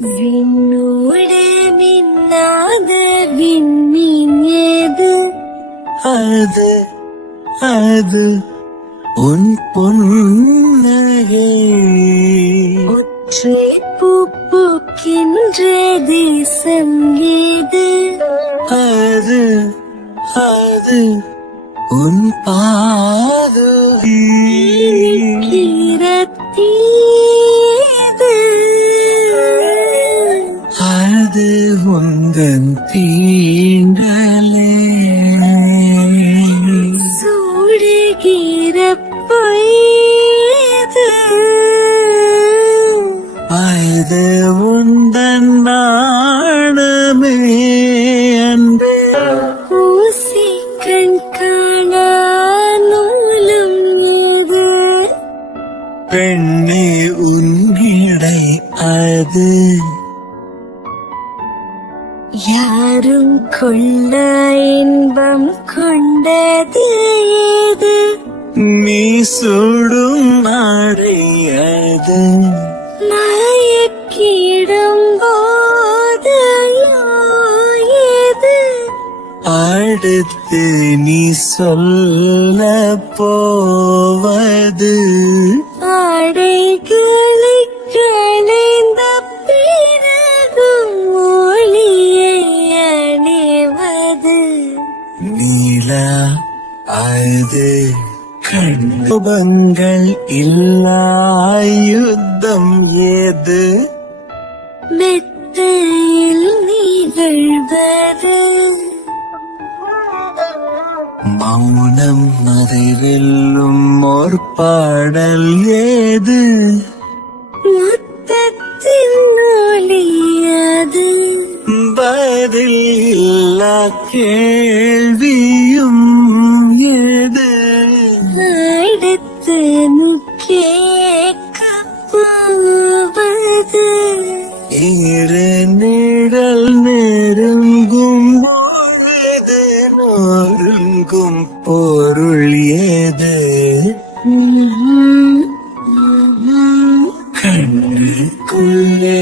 விண்ணோடு மின்னாத விண்மீன் ஏது? அது அது உன் பொன்னகை. ஒற்றை பூ பூக்கின்ற தேசம் ஏது? அது அது உன் பாதகி. கீரத்தீது அது உந்தன் தீண்டலே. சூடுகிற பொய்து அது உந்தன் நாணமே அன்பே. ஊசி கண் காணா நூலும் ஏது? பெண்ணே உன்னிடை அது யாரும் கொள்ள இன்பம் கொண்டது ஏது? நீ சுடும் நாடை அது. மயக்கிடும் போதையோ ஏது? அடுத்து நீ சொல்ல போவது ஆடைகளை களைந்த பிறகும் ஒளியை அணிவது. நீல அது கண்பங்கள் இல்லா யுத்தம் ஏது? மெத்தையில் நிகழ்வது மௌனம் அதை வெல்லும் ஓர் பாடல் ஏது? முத்தத்தின் ஒளியது. பதில் இல்லா கேள்வியும் ஏது? அடுத்து கேட்கப் போவது இரு நிழல் நெருங்கும் போது நொறுங்கும் பொருள் ஏது? கண்ணுக்குள்ளே